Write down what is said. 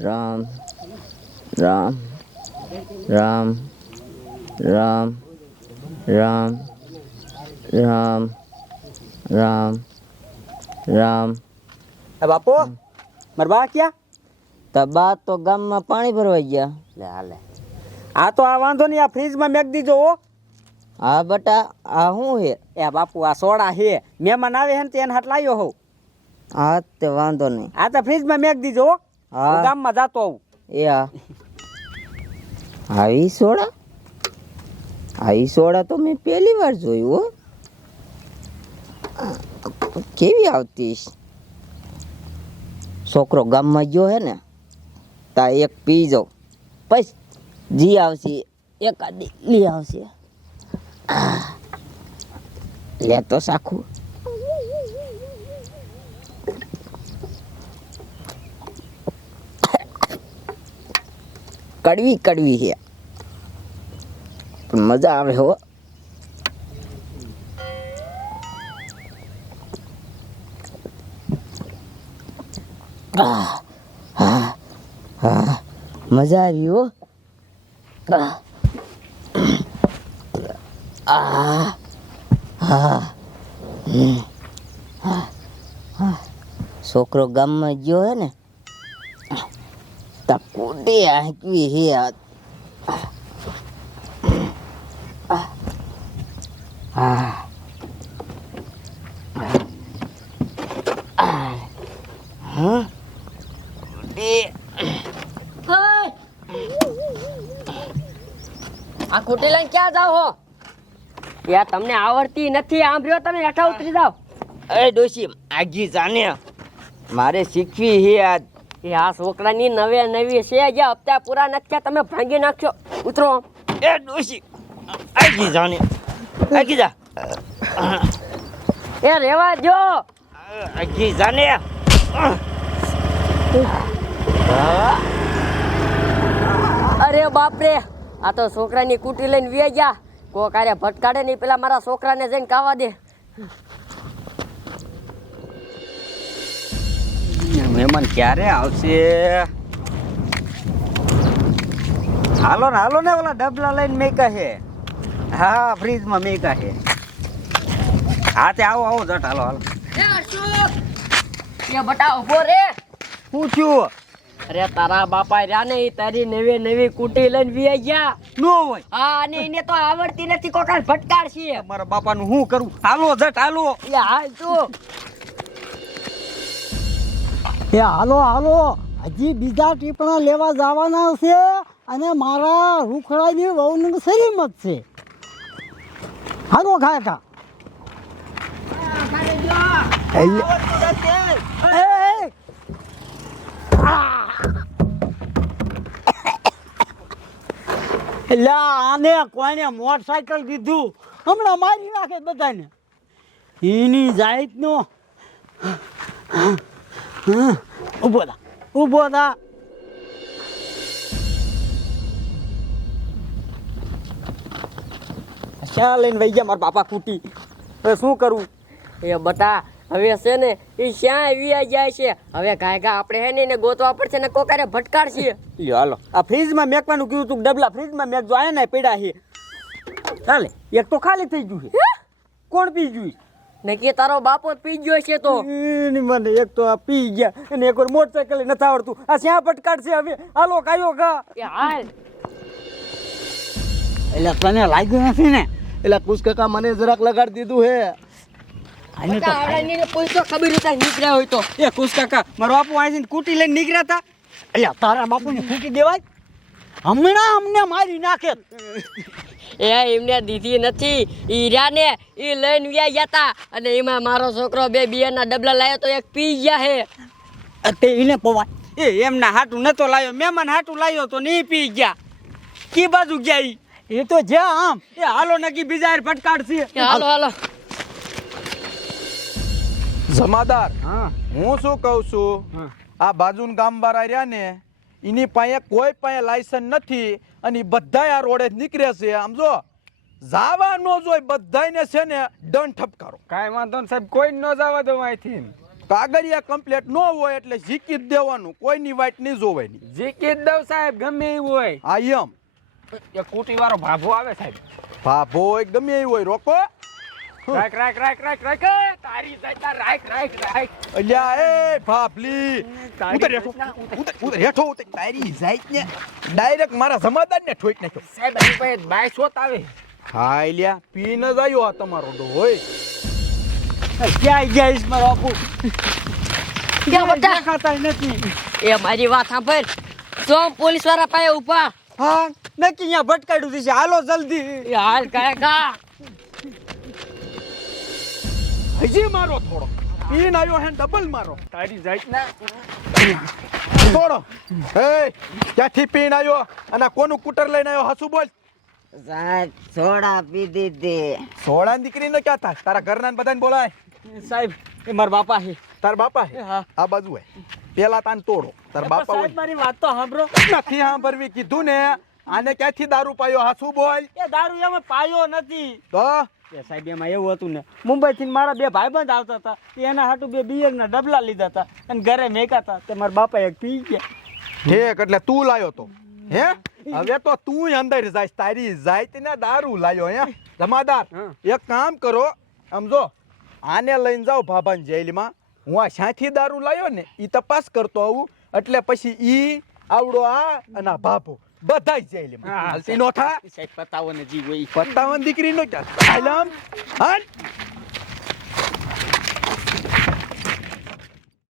રામ રામ રામ રામ રામ રામ રામ રામ એ બાપુ મારા બા ક્યાં તબા તો ગામમાં પાણી ભરવા ગયા લે હાલે આ તો આ વાંધો નહીં આ ફ્રીજમાં મેક દીજો હો હા બટા આ શું હે એ બાપુ આ સોડા હે મહેમાન આવે હે ને તે એને હાથ લાવ્યો હોઉં હા તે વાંધો નહીં આ તો ફ્રીજમાં મેક દીજો હો હા. ગામમાં જાતો આવું. એ હા. આવી સોડા? આવી સોડા તો મેં પહેલી વાર જોયું હો. કેવી આવતી? છોકરો ગામમાં ગયો હે ને તા એક પી જાઉં. પછી જી આવશે એકાદી લી આવશે. લે તો સાખું. કડવી કડવી છે પણ મજા આવે હો મજા આવી હો. હા, હા. છોકરો ગામમાં ગયો હે ને તા કુડી આંકવી હે આ હા હા કુડી આ ખોટી લઈને ક્યાં જાવ હો? યાર તમને આવડતી નથી આંભ્યો તમે? હેઠા ઉતરી જાવ એ ડોશી આગી જાને. મારે શીખવી હે આ એ આ છોકરાની નવે નવી છે. જે હપ્તા પૂરા નથી તમે ભાંગી નાખ્યો ઉતરો. એ ડોશી આગી જાને. આગી જા. એ રેવા જો આગી જાને. અરે બાપરે આ તો છોકરાની કુટી લઈને વે ગયા. કોક આરે ભટકાડે નહીં પેલા મારા છોકરાને જઈને કાવા દે. મહેમાન ક્યારે આવશે? હાલો ને હાલો ને ઓલા ડબલા લઈને મેકા છે હા ફ્રીજમાં મેકા છે હા. તે આવો આવો જટ હાલો હાલો. હું છું અરે તારા બાપા રહ્યા ને તારી નવી નવી કુટી લઈને વે ગયા. નો હોય. હા અને એને તો આવડતી નથી કોક આરે છે મારા બાપાનું હું કરું? હાલો જટ હાલો. એ હાલ તું. એ હાલો હાલો. હજી બીજા ટીપણા લેવા જવાના છે અને મારા રૂખડાની વહુનું સરીમત છે. હાલો ખાતા એટલે આને કોઈને મોટરસાયકલ દીધું હમણાં મારી નાખે બધાને. એની જાતનો ઊભો થા ઊભો થા. શા લઈને વહી ગયા મારા બાપા કૂટી હવે શું કરું? એ બટા હવે છે ને એ શ્યાં આવી જાય છે? હવે ગાયગા આપણે હે ને એને ગોતવા પડશે ને કોકારે ભટકાડશે. લ્યો હાલો. આ ફ્રીજમાં મેકવાનું કીધું તું ડબલા ફ્રીજમાં મેકજો આયા ને પડ્યા છે. ચાલે એક તો ખાલી થઈ ગયું છે. કોણ પી ગયું ને કે તારો બાપો પી ગયો છે તો? મને એક તો આ પી ગયા અને એક વાર મોટરસાયકલ નથી આવડતું. આ શ્યાં પટકાડશે હવે? હાલો કાયો કા એ હાલ. એટલે તને લાગ્યું નથી ને? એટલે કુશ કાકા મને જરાક લગાડી દીધું હે. આને તો બટા આવડાની ને ખબર હતા નીકળ્યા હોય તો. એ ખુશ કાકા મારો બાપુ અહીંથી કૂટી લઈને નીકળ્યા હતા એટલે તારા બાપુને ફૂટી દેવાય? હમણાં અમને મારી નાખે. એ એમને દીધી નથી. ઈરાને એ લઈને વ્યા ગયા હતા અને એમાં મારો છોકરો બે બિયરના ડબલા લાવ્યો તો એક પી ગયા હે. તે એને પવાય. એ એમના હાટું નતો લાવ્યો મહેમાન હાટું લાવ્યો તો નહીં પી ગયા. કી બાજુ ગયા એ તો જ્યાં આમ. એ હાલો નકી બીજા ફટકાડશે હાલો હાલો. જમાદાર હા. હું શું કહું છું. આ બાજુ ગામ વાળા રહ્યા ને એની પાસે કોઈ પાસે લાયસન્સ નથી. અને બધા બધાય આ રોડે નીકળે છે આમ જો. જાવા ન જોઈ બધાયને છે ને દંડ ઠપકારો. કાંઈ વાંધો સાહેબ કોઈ ન જવા દો અહીંથી. કાગળિયા કમ્પ્લેટ ન હોય એટલે ઝીકી જ દેવાનું કોઈની વાઈટ નહીં જોવાની. જીકી જ દઉં સાહેબ ગમે એવું હોય. આ એમ. એ કુટી વાળો ભાભો આવે સાહેબ. ભાભો હોય ગમે એવું હોય રોકો. રાખ રાખ રાખ રાખ રાખ. તારી જતા રાખ રાખ રાખ. અલ્યા એ ફાફલી ઉતર હેઠો. ઉતર. ઉતર હેઠો ઉતર. તારી જાત ને ડાયરેક્ટ મારા જમાદાર ને ઠોક નાખ્યો. સાહેબ એની પાસે બાય સોત આવે. હા લ્યા પી ન જાયો આ તમારો ડો હોય ક્યાં ગયા ઈશ્વર બાપુ? ક્યાં ખાતા નથી. એ મારી વાત સાંભળ. સોમ પોલીસવાળા પાસે ઊભા. હા નક્કી અહીંયા ભટકાડ્યું છે. હાલો જલ્દી. હાલ હાલ કાકા. હજી મારો થોડો. પીન આવ્યો હે ડબલ મારો. તારી જાતના થોડો. એ ક્યાંથી પીન આવ્યો અને કોનું કુટર લઈને આવ્યો હાસુ બોલ. સાહેબ સોડા પી દીધી. સોડા દીકરી ને ક્યાં થાય તારા ઘરના બધાને બોલાય. સાહેબ એ મારા બાપા છે. તાર બાપા હે હા. આ બાજુ હે. પેલા તાન તોડો. તાર બાપા સાહેબ હોય. મારી વાત તો સાંભળો. નથી સાંભળવી કીધું ને. આને ક્યાંથી દારૂ પાયો? હાસુ બોલ. એ દારૂ એમાં પાયો નથી. તો? એ સાહેબ એમાં એવું હતું ને મુંબઈથી મારા બે ભાઈબંધ આવતા હતા એના હાટુ બે બિયરના ડબલા લીધા હતા અને ઘરે મેકાતા તે મારા બાપા એક પી ગયા. ઠેક એટલે તું લાયો તો. હે? હવે તો તું અંદર જાય તારી જાય ને દારૂ લાયો હે? જમાદાર એક કામ કરો સમજો આને લઈને જાઓ ભાભાની જેલમાં. હું આ સાથી દારૂ લાયો ને એ તપાસ કરતો આવું. એટલે પછી ઈ આવડો આ અને આ ભાભો. બધા જેલમાં હાલતી નો થા સાહેબ પતાવો ને જીવ હોય પત્તાવન દીકરી નો આમ હાલ.